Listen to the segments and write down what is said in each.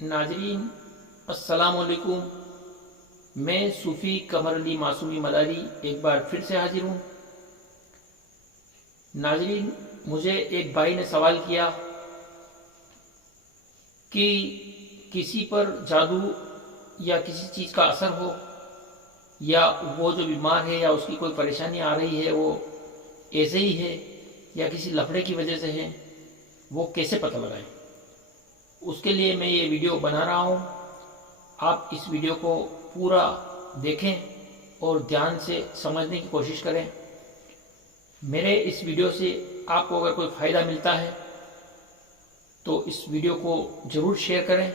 नाजरीन अस्सलाम वालेकुम। मैं सूफ़ी कमर अली मासूमी मदारी एक बार फिर से हाजिर हूँ। नाजरीन, मुझे एक भाई ने सवाल किया कि किसी पर जादू या किसी चीज़ का असर हो, या वो जो बीमार है या उसकी कोई परेशानी आ रही है वो ऐसे ही है या किसी लफड़े की वजह से है, वो कैसे पता लगाएं। उसके लिए मैं ये वीडियो बना रहा हूँ। आप इस वीडियो को पूरा देखें और ध्यान से समझने की कोशिश करें। मेरे इस वीडियो से आपको अगर कोई फ़ायदा मिलता है तो इस वीडियो को ज़रूर शेयर करें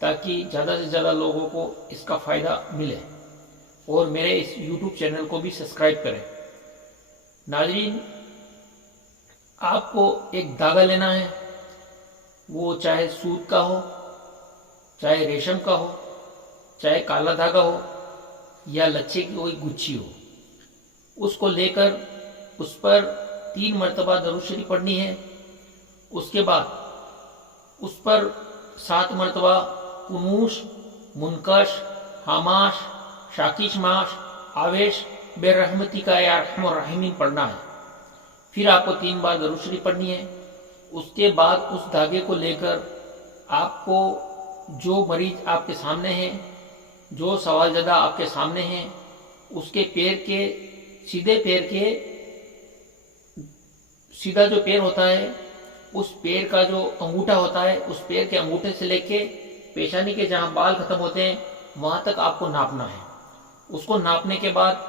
ताकि ज़्यादा से ज़्यादा लोगों को इसका फ़ायदा मिले, और मेरे इस YouTube चैनल को भी सब्सक्राइब करें। नाज़रीन, आपको एक धागा लेना है, वो चाहे सूत का हो, चाहे रेशम का हो, चाहे काला धागा हो या लच्छे की कोई गुच्छी हो। उसको लेकर उस पर 3 मरतबा दरूद शरीफ पढ़नी है। उसके बाद उस पर 7 मरतबा कुनूश, मुनकश, हमाश, शाकिशमाश, आवेश बेरहमती का या रहमान रहीमीन पढ़ना है। फिर आपको 3 बार दरूद शरीफ पढ़नी है। उसके बाद उस धागे को लेकर आपको जो मरीज आपके सामने है, जो सवालज़दा आपके सामने है, उसके पैर के सीधे पैर के सीधा जो पैर होता है, उस पैर का जो अंगूठा होता है, उस पैर के अंगूठे से लेके पेशानी के जहाँ बाल खत्म होते हैं वहाँ तक आपको नापना है। उसको नापने के बाद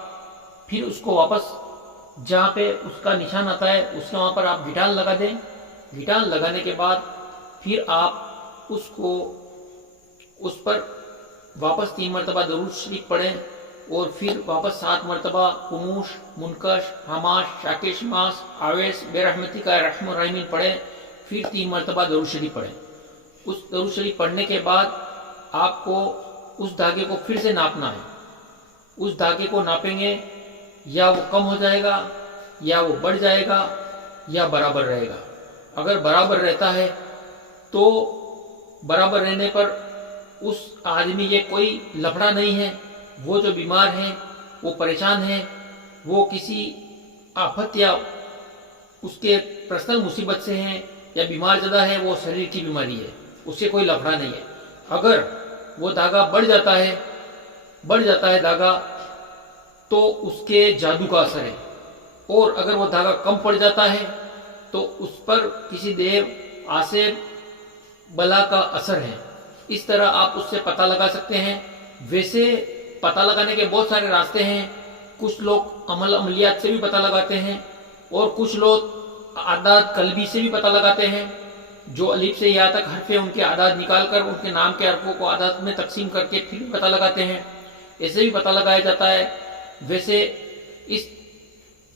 फिर उसको वापस जहाँ पे उसका निशान आता है उसके वहाँ पर आप गिटान लगा दें। गिटान लगाने के बाद फिर आप उसको उस पर वापस 3 मरतबा दरूद शरीफ पढ़ें, और फिर वापस 7 मरतबा कुमूश, मुनकश, हमाश, शाकिशमाश, आवेश बेरहमती का रहमान रहीमीन पढ़ें। फिर 3 मरतबा दरूद शरीफ पढ़ें। उस दरूद शरीफ पढ़ने के बाद आपको उस धागे को फिर से नापना है। उस धागे को नापेंगे, या वो कम हो जाएगा या वो बढ़ जाएगा या बराबर रहेगा। अगर बराबर रहता है तो बराबर रहने पर उस आदमी ये कोई लफड़ा नहीं है, वो जो बीमार है, वो परेशान है, वो किसी आफत या उसके पर्सनल मुसीबत से है या बीमार ज़्यादा है, वो शरीर की बीमारी है, उससे कोई लफड़ा नहीं है। अगर वो धागा बढ़ जाता है धागा, तो उसके जादू का असर है। और अगर वो धागा कम पड़ जाता है तो उस पर किसी देव आसिर बला का असर है। इस तरह आप उससे पता लगा सकते हैं। वैसे पता लगाने के बहुत सारे रास्ते हैं। कुछ लोग अमलियात से भी पता लगाते हैं, और कुछ लोग आदाद कल्बी से भी पता लगाते हैं। जो अलीफ से या तक हरफ है उनके आदाद निकाल कर उनके नाम के हरफों को आदाद में तकसीम करके फिर भी पता लगाते हैं। ऐसे भी पता लगाया जाता है। वैसे इस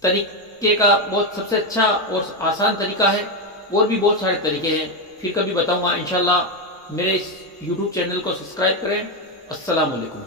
तरीके का बहुत सबसे अच्छा और आसान तरीका है, और भी बहुत सारे तरीके हैं, फिर कभी बताऊंगा इंशाल्लाह। मेरे इस YouTube चैनल को सब्सक्राइब करें। अस्सलाम वालेकुम।